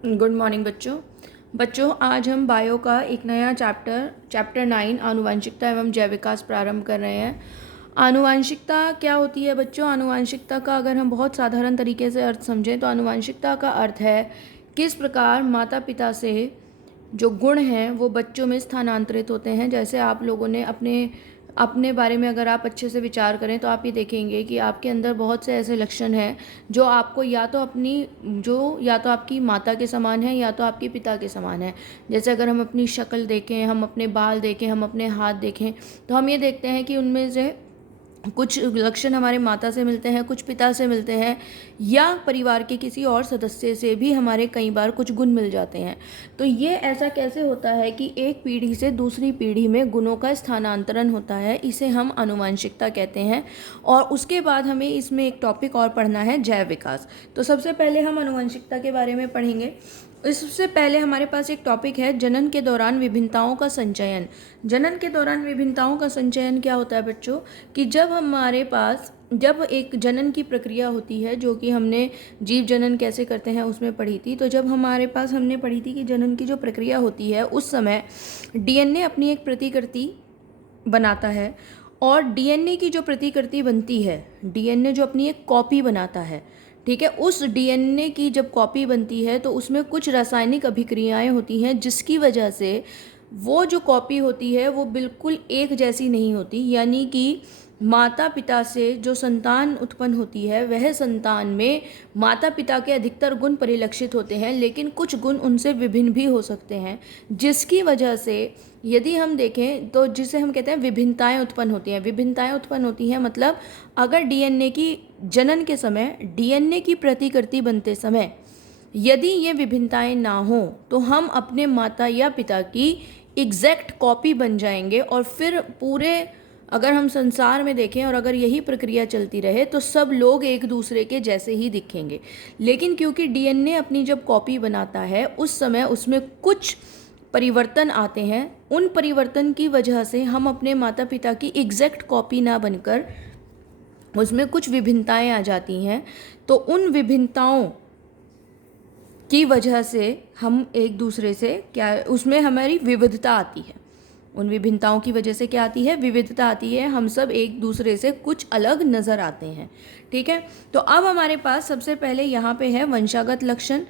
Good morning बच्चों आज हम बायो का एक नया चैप्टर 9 आनुवंशिकता एवं जैव विकास प्रारंभ कर रहे हैं। आनुवंशिकता क्या होती है बच्चों? आनुवंशिकता का अगर हम बहुत साधारण तरीके से अर्थ समझें तो आनुवंशिकता का अर्थ है किस प्रकार माता पिता से जो गुण हैं वो बच्चों में स्थानांतरित होते हैं। जैसे आप लोगों ने अपने अपने बारे में अगर आप अच्छे से विचार करें तो आप ये देखेंगे कि आपके अंदर बहुत से ऐसे लक्षण हैं जो आपको या तो आपकी माता के समान है या तो आपके पिता के समान है। जैसे अगर हम अपनी शक्ल देखें, हम अपने बाल देखें, हम अपने हाथ देखें तो हम ये देखते हैं कि उनमें से कुछ लक्षण हमारे माता से मिलते हैं, कुछ पिता से मिलते हैं या परिवार के किसी और सदस्य से भी हमारे कई बार कुछ गुण मिल जाते हैं। तो ये ऐसा कैसे होता है कि एक पीढ़ी से दूसरी पीढ़ी में गुणों का स्थानांतरण होता है, इसे हम आनुवंशिकता कहते हैं। और उसके बाद हमें इसमें एक टॉपिक और पढ़ना है, जैव विकास। तो सबसे पहले हम आनुवंशिकता के बारे में पढ़ेंगे। इससे पहले हमारे पास एक टॉपिक है जनन के दौरान विभिन्नताओं का संचयन। जनन के दौरान विभिन्नताओं का संचयन क्या होता है बच्चों? कि जब एक जनन की प्रक्रिया होती है, जो कि हमने जीव जनन कैसे करते हैं उसमें पढ़ी थी। तो जब हमने पढ़ी थी कि जनन की जो प्रक्रिया होती है उस समय डीएनए अपनी एक प्रतिकृति बनाता है और डीएनए की जो प्रतिकृति बनती है, डीएनए जो अपनी एक कॉपी बनाता है, ठीक है, उस डीएनए की जब कॉपी बनती है तो उसमें कुछ रासायनिक अभिक्रियाएं होती हैं जिसकी वजह से वो जो कॉपी होती है वो बिल्कुल एक जैसी नहीं होती। यानी कि माता पिता से जो संतान उत्पन्न होती है वह संतान में माता पिता के अधिकतर गुण परिलक्षित होते हैं, लेकिन कुछ गुण उनसे विभिन्न भी हो सकते हैं, जिसकी वजह से यदि हम देखें तो जिसे हम कहते हैं विभिन्नताएं उत्पन्न होती हैं। विभिन्नताएं उत्पन्न होती हैं मतलब अगर डीएनए की जनन के समय, डीएनए की प्रतिकृति बनते समय यदि ये विभिन्नताएं ना हो तो हम अपने माता या पिता की एग्जैक्ट कॉपी बन जाएंगे। और फिर पूरे अगर हम संसार में देखें और अगर यही प्रक्रिया चलती रहे तो सब लोग एक दूसरे के जैसे ही दिखेंगे। लेकिन क्योंकि डीएनए अपनी जब कॉपी बनाता है उस समय उसमें कुछ परिवर्तन आते हैं, उन परिवर्तन की वजह से हम अपने माता पिता की एग्जैक्ट कॉपी ना बनकर उसमें कुछ विभिन्नताएं आ जाती हैं। तो उन विभिन्नताओं की वजह से हम एक दूसरे से उसमें हमारी विविधता आती है। उन विभिन्नताओं की वजह से क्या आती है? विविधता आती है। हम सब एक दूसरे से कुछ अलग नज़र आते हैं, ठीक है। तो अब हमारे पास सबसे पहले यहाँ पे है वंशागत लक्षण।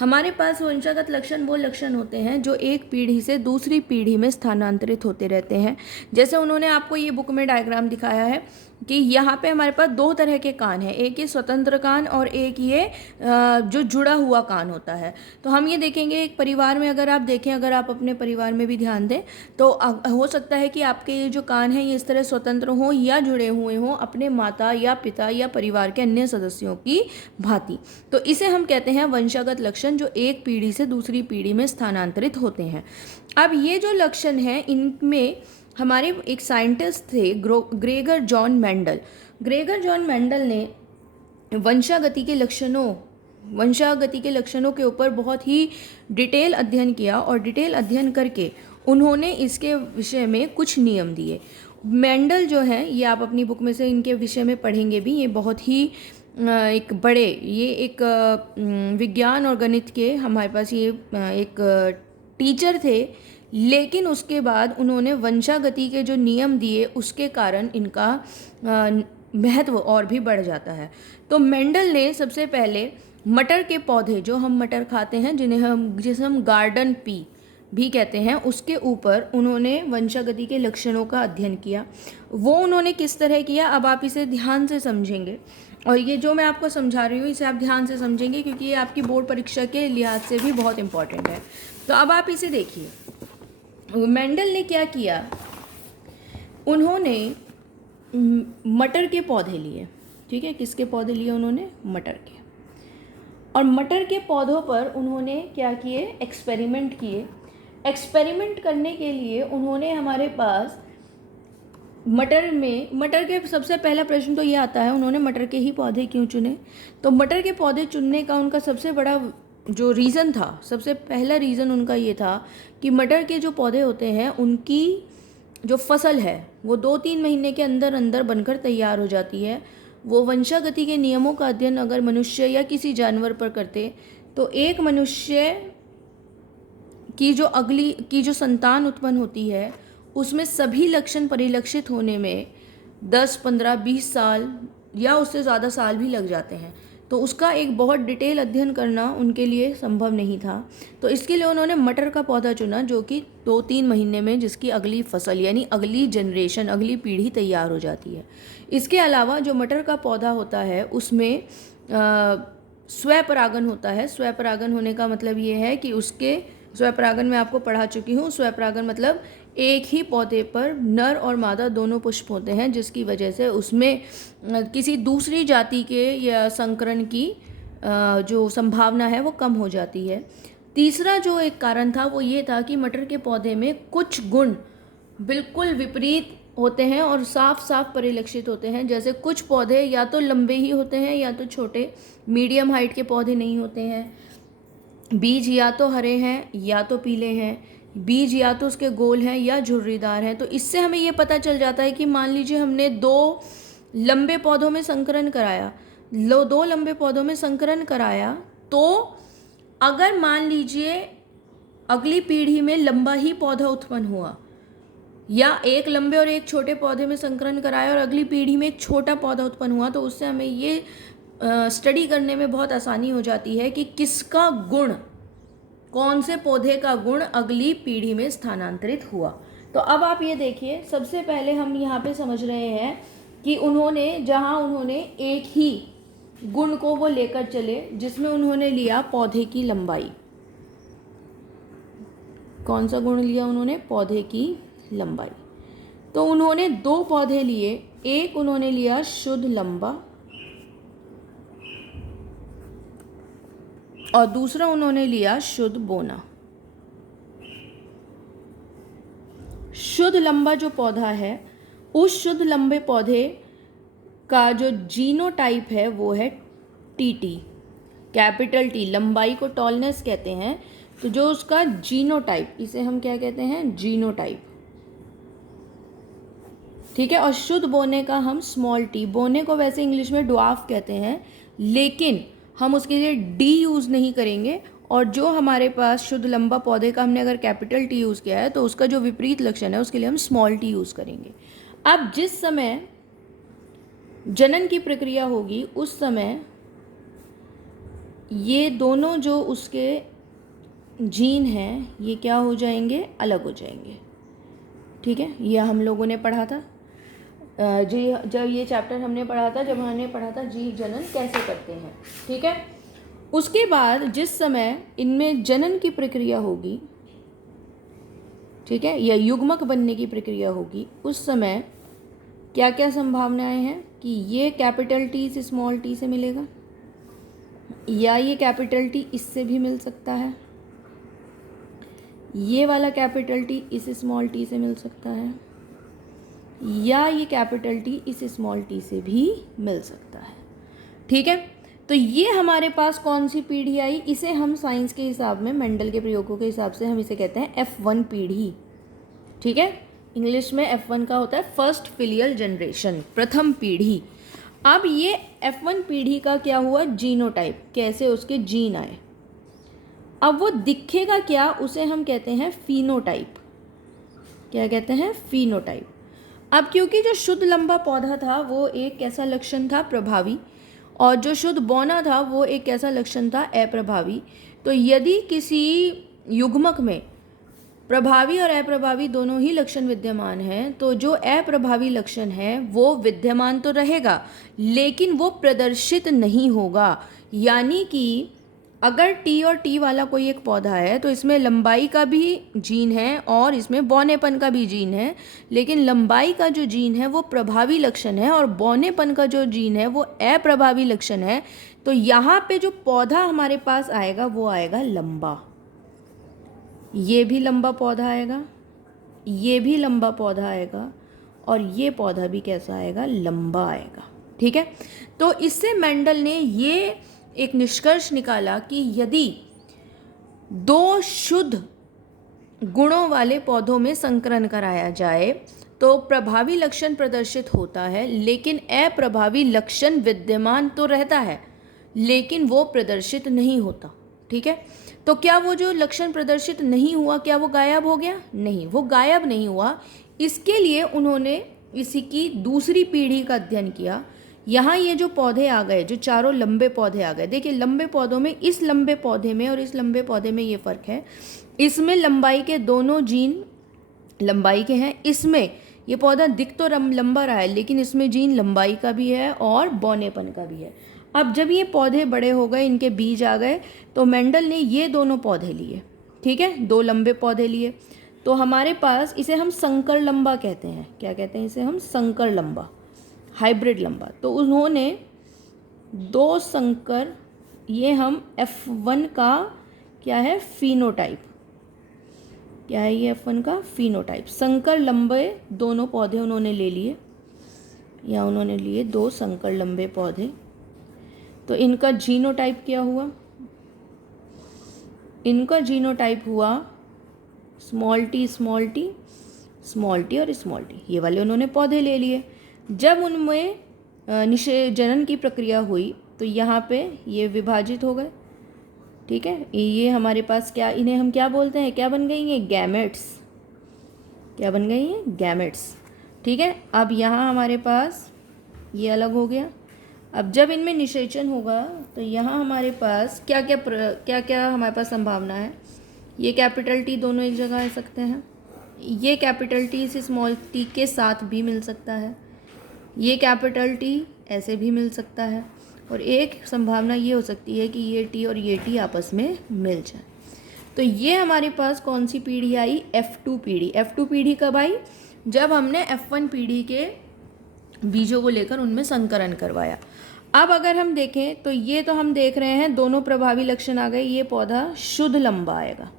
हमारे पास वंशागत लक्षण वो लक्षण होते हैं जो एक पीढ़ी से दूसरी पीढ़ी में स्थानांतरित होते रहते हैं। जैसे उन्होंने आपको ये बुक में डायग्राम दिखाया है कि यहाँ पे हमारे पास दो तरह के कान हैं, एक ये स्वतंत्र कान और एक ये जो जुड़ा हुआ कान होता है। तो हम ये देखेंगे एक परिवार में, अगर आप देखें, अगर आप अपने परिवार में भी ध्यान दें तो हो सकता है कि आपके ये जो कान हैं ये इस तरह स्वतंत्र हों या जुड़े हुए हों अपने माता या पिता या परिवार के अन्य सदस्यों की भांति। तो इसे हम कहते हैं वंशागत लक्षण, जो एक पीढ़ी से दूसरी पीढ़ी में स्थानांतरित होते हैं। अब ये जो लक्षण हैं इनमें हमारे एक साइंटिस्ट थे Gregor John Mendel. Gregor John Mendel ने वंशागति के लक्षणों के ऊपर बहुत ही डिटेल अध्ययन किया और डिटेल अध्ययन करके उन्होंने इसके विषय में कुछ नियम दिए। मेंडल जो है, ये आप अपनी बुक में से इनके विषय में पढ़ेंगे भी, ये बहुत ही एक विज्ञान और गणित के हमारे पास ये एक टीचर थे। लेकिन उसके बाद उन्होंने वंशागति के जो नियम दिए उसके कारण इनका महत्व और भी बढ़ जाता है। तो मेंडल ने सबसे पहले मटर के पौधे, जो हम मटर खाते हैं जिसे हम गार्डन पी भी कहते हैं, उसके ऊपर उन्होंने वंशागति के लक्षणों का अध्ययन किया। वो उन्होंने किस तरह किया, अब आप इसे ध्यान से समझेंगे और ये जो मैं आपको समझा रही हूँ इसे आप ध्यान से समझेंगे क्योंकि ये आपकी बोर्ड परीक्षा के लिहाज से भी बहुत इंपॉर्टेंट है। तो अब आप इसे देखिए, मेंडल ने क्या किया, उन्होंने मटर के पौधे लिए, ठीक है। किसके पौधे लिए उन्होंने? मटर के। और मटर के पौधों पर उन्होंने क्या किए? एक्सपेरिमेंट किए। एक्सपेरिमेंट करने के लिए उन्होंने हमारे पास मटर के सबसे पहला प्रश्न तो ये आता है, उन्होंने मटर के ही पौधे क्यों चुने? तो मटर के पौधे चुनने का उनका सबसे बड़ा जो रीज़न था, सबसे पहला रीज़न उनका ये था कि मटर के जो पौधे होते हैं उनकी जो फसल है वो 2-3 महीने के अंदर अंदर बनकर तैयार हो जाती है। वो वंशागति के नियमों का अध्ययन अगर मनुष्य या किसी जानवर पर करते तो एक मनुष्य की जो संतान उत्पन्न होती है उसमें सभी लक्षण परिलक्षित होने में 10, 15, 20 साल या उससे ज़्यादा साल भी लग जाते हैं। तो उसका एक बहुत डिटेल अध्ययन करना उनके लिए संभव नहीं था। तो इसके लिए उन्होंने मटर का पौधा चुना, जो कि 2-3 महीने में जिसकी अगली फसल यानी अगली जनरेशन, अगली पीढ़ी तैयार हो जाती है। इसके अलावा जो मटर का पौधा होता है उसमें स्वपरागन होता है। स्वपरागन होने का मतलब ये है कि उसके स्वपरागन मैं आपको पढ़ा चुकी हूँ। स्वपरागन मतलब एक ही पौधे पर नर और मादा दोनों पुष्प होते हैं, जिसकी वजह से उसमें किसी दूसरी जाति के या संकरण की जो संभावना है वो कम हो जाती है। तीसरा जो एक कारण था वो ये था कि मटर के पौधे में कुछ गुण बिल्कुल विपरीत होते हैं और साफ साफ परिलक्षित होते हैं। जैसे कुछ पौधे या तो लंबे ही होते हैं या तो छोटे, मीडियम हाइट के पौधे नहीं होते हैं। बीज या तो हरे हैं या तो पीले हैं, बीज या तो उसके गोल हैं या झुर्रीदार हैं। तो इससे हमें ये पता चल जाता है कि मान लीजिए हमने 2 लंबे पौधों में संकरण कराया, 2 लंबे पौधों में संकरण कराया, तो अगर मान लीजिए अगली पीढ़ी में लंबा ही पौधा उत्पन्न हुआ, या एक लंबे और एक छोटे पौधे में संकरण कराया और अगली पीढ़ी में एक छोटा पौधा उत्पन्न हुआ, तो उससे हमें ये स्टडी करने में बहुत आसानी हो जाती है कि किसका गुण, कौन से पौधे का गुण अगली पीढ़ी में स्थानांतरित हुआ। तो अब आप ये देखिए, सबसे पहले हम यहाँ पे समझ रहे हैं कि जहाँ उन्होंने एक ही गुण को वो लेकर चले, जिसमें उन्होंने लिया पौधे की लंबाई। कौन सा गुण लिया उन्होंने? पौधे की लंबाई। तो उन्होंने 2 पौधे लिए, एक उन्होंने लिया शुद्ध लंबा और दूसरा उन्होंने लिया शुद्ध बोना। शुद्ध लंबा जो पौधा है, उस शुद्ध लंबे पौधे का जो जीनोटाइप है वो है टीटी, कैपिटल टी। लंबाई को टॉलनेस कहते हैं, तो जो उसका जीनोटाइप, इसे हम क्या कहते हैं? जीनोटाइप। ठीक है। और शुद्ध बोने का हम स्मॉल टी। बोने को वैसे इंग्लिश में ड्वार्फ कहते हैं, लेकिन हम उसके लिए डी यूज़ नहीं करेंगे। और जो हमारे पास शुद्ध लंबा पौधे का हमने अगर कैपिटल टी यूज़ किया है, तो उसका जो विपरीत लक्षण है उसके लिए हम स्मॉल टी यूज़ करेंगे। अब जिस समय जनन की प्रक्रिया होगी, उस समय ये दोनों जो उसके जीन हैं ये क्या हो जाएंगे? अलग हो जाएंगे। ठीक है, ये हम लोगों ने पढ़ा था जी, जब ये चैप्टर हमने पढ़ा था, जब हमने पढ़ा था जीव जनन कैसे करते हैं। ठीक है। उसके बाद जिस समय इनमें जनन की प्रक्रिया होगी, ठीक है, या युग्मक बनने की प्रक्रिया होगी, उस समय क्या क्या संभावनाएं हैं कि ये कैपिटल टी इस स्मॉल टी से मिलेगा, या ये कैपिटल टी इससे भी मिल सकता है, ये वाला कैपिटल टी इस स्मॉल टी से मिल सकता है, या ये कैपिटल टी इस स्मॉल टी से भी मिल सकता है। ठीक है। तो ये हमारे पास कौन सी पीढ़ी आई? इसे हम साइंस के हिसाब में, मेंडल के प्रयोगों के हिसाब से हम इसे कहते हैं F1 पीढ़ी। ठीक है। इंग्लिश में F1 का होता है फर्स्ट फिलियल जनरेशन, प्रथम पीढ़ी। अब ये F1 पीढ़ी का क्या हुआ? जीनोटाइप, कैसे उसके जीन आए। अब वो दिखेगा क्या? उसे हम कहते हैं फिनोटाइप। क्या कहते हैं? फिनोटाइप। अब क्योंकि जो शुद्ध लंबा पौधा था वो एक कैसा लक्षण था? प्रभावी। और जो शुद्ध बौना था वो एक कैसा लक्षण था? अप्रभावी। तो यदि किसी युग्मक में प्रभावी और अप्रभावी दोनों ही लक्षण विद्यमान हैं, तो जो अप्रभावी लक्षण है वो विद्यमान तो रहेगा, लेकिन वो प्रदर्शित नहीं होगा। यानी कि अगर टी और टी वाला कोई एक पौधा है, तो इसमें लंबाई का भी जीन है और इसमें बौनेपन का भी जीन है, लेकिन लंबाई का जो जीन है वो प्रभावी लक्षण है और बौनेपन का जो जीन है वो अप्रभावी लक्षण है। तो यहाँ पे जो पौधा हमारे पास आएगा वो आएगा लंबा। ये भी लंबा पौधा आएगा, ये भी लंबा पौधा आएगा, और ये पौधा भी कैसा आएगा? लंबा आएगा। ठीक है। तो इससे मेंडल ने ये एक निष्कर्ष निकाला कि यदि 2 शुद्ध गुणों वाले पौधों में संकरण कराया जाए तो प्रभावी लक्षण प्रदर्शित होता है, लेकिन अप्रभावी लक्षण विद्यमान तो रहता है, लेकिन वो प्रदर्शित नहीं होता। ठीक है। तो क्या वो जो लक्षण प्रदर्शित नहीं हुआ, क्या वो गायब हो गया? नहीं, वो गायब नहीं हुआ। इसके लिए उन्होंने इसी की दूसरी पीढ़ी का अध्ययन किया। यहाँ ये जो पौधे आ गए, जो चारों लंबे पौधे आ गए, देखिए लंबे पौधों में, इस लंबे पौधे में और इस लंबे पौधे में ये फ़र्क है। इसमें लंबाई के दोनों जीन लंबाई के हैं। इसमें ये पौधा दिख तो लंबा रहा है, लेकिन इसमें जीन लंबाई का भी है और बौनेपन का भी है। अब जब ये पौधे बड़े हो गए, इनके बीज आ गए, तो मेंडल ने ये दोनों पौधे लिए, ठीक है, दो लंबे पौधे लिए। तो हमारे पास इसे हम संकर लंबा कहते हैं। क्या कहते हैं इसे हम? संकर लंबा, हाइब्रिड लंबा। तो उन्होंने दो संकर, ये हम F1 का क्या है? फिनोटाइप। क्या है ये? F1 का फिनोटाइप। संकर लंबे दोनों पौधे उन्होंने ले लिए, या उन्होंने लिए दो संकर लंबे पौधे। तो इनका जीनोटाइप क्या हुआ? इनका जीनोटाइप हुआ small T small T small T और स्मॉल टी। ये वाले उन्होंने पौधे ले लिए। जब उनमें निषेचन की प्रक्रिया हुई तो यहाँ पे ये विभाजित हो गए, ठीक है। ये हमारे पास क्या, इन्हें हम क्या बोलते हैं? क्या बन गई ये? गैमेट्स। क्या बन गई हैं? गैमेट्स, ठीक है। अब यहाँ हमारे पास ये अलग हो गया। अब जब इनमें निषेचन होगा तो यहाँ हमारे पास क्या क्या हमारे पास संभावना है? ये कैपिटल टी दोनों एक जगह आ सकते हैं। ये कैपिटल टी इस स्मॉल टी के साथ भी मिल सकता है। ये कैपिटल टी ऐसे भी मिल सकता है। और एक संभावना ये हो सकती है कि ये टी और ये टी आपस में मिल जाए। तो ये हमारे पास कौन सी पीढ़ी आई? F2 पीढ़ी। F2 पीढ़ी कब आई? जब हमने F1 पीढ़ी के बीजों को लेकर उनमें संकरण करवाया। अब अगर हम देखें तो ये तो हम देख रहे हैं दोनों प्रभावी लक्षण आ गए। ये पौधा शुद्ध लंबा आएगा।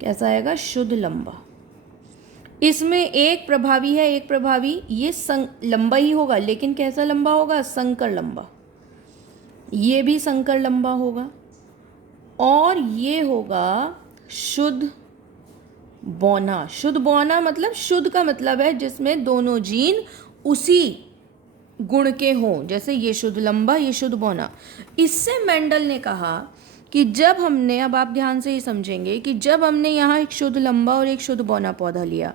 कैसा आएगा? शुद्ध लंबा। इसमें एक प्रभावी है, एक प्रभावी, ये लंबा ही होगा, लेकिन कैसा लंबा होगा? संकर लंबा। ये भी संकर लंबा होगा। और ये होगा शुद्ध बौना। शुद्ध बौना मतलब, शुद्ध का मतलब है जिसमें दोनों जीन उसी गुण के हों, जैसे ये शुद्ध लंबा, ये शुद्ध बौना। इससे मेंडल ने कहा कि जब हमने, अब आप ध्यान से ही समझेंगे, कि जब हमने यहाँ एक शुद्ध लंबा और एक शुद्ध बौना पौधा लिया,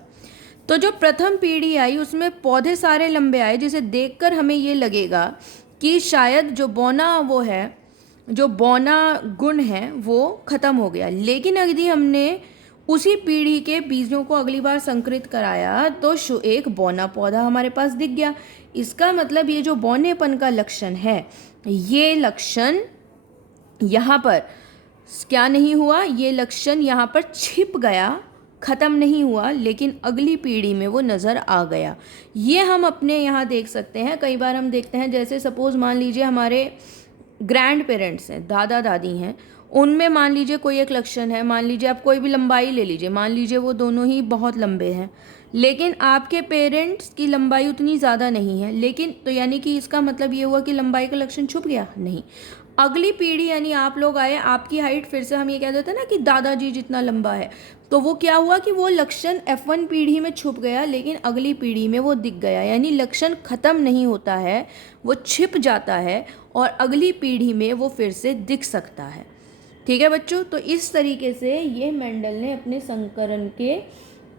तो जो प्रथम पीढ़ी आई उसमें पौधे सारे लंबे आए, जिसे देखकर हमें ये लगेगा कि शायद जो बौना वो है, जो बौना गुण है वो ख़त्म हो गया। लेकिन यदि हमने उसी पीढ़ी के बीजों को अगली बार संकरित कराया तो एक बौना पौधा हमारे पास दिख गया। इसका मतलब ये जो बौनेपन का लक्षण है, ये लक्षण यहाँ पर क्या नहीं हुआ? ये लक्षण यहाँ पर छिप गया, ख़त्म नहीं हुआ, लेकिन अगली पीढ़ी में वो नज़र आ गया। ये हम अपने यहाँ देख सकते हैं। कई बार हम देखते हैं, जैसे सपोज़ मान लीजिए हमारे ग्रैंड पेरेंट्स हैं, दादा दादी हैं, उनमें मान लीजिए कोई एक लक्षण है। मान लीजिए आप कोई भी लंबाई ले लीजिए, मान लीजिए वो दोनों ही बहुत लंबे हैं, लेकिन आपके पेरेंट्स की लंबाई उतनी ज़्यादा नहीं है। लेकिन तो यानी कि इसका मतलब ये हुआ कि लंबाई का लक्षण छुप गया? नहीं। अगली पीढ़ी यानी आप लोग आए, आपकी हाइट फिर से हम ये कह देते हैं ना कि दादाजी जितना लंबा है, तो वो क्या हुआ कि वो लक्षण F1 पीढ़ी में छुप गया, लेकिन अगली पीढ़ी में वो दिख गया। यानी लक्षण ख़त्म नहीं होता है, वो छिप जाता है और अगली पीढ़ी में वो फिर से दिख सकता है। ठीक है बच्चों, तो इस तरीके से ये मेंडल ने अपने संकरण के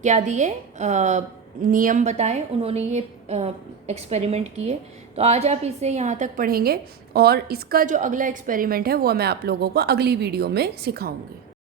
क्या दिए, नियम बताए, उन्होंने ये एक्सपेरिमेंट किए। तो आज आप इसे यहाँ तक पढ़ेंगे और इसका जो अगला एक्सपेरिमेंट है वो मैं आप लोगों को अगली वीडियो में सिखाऊंगी।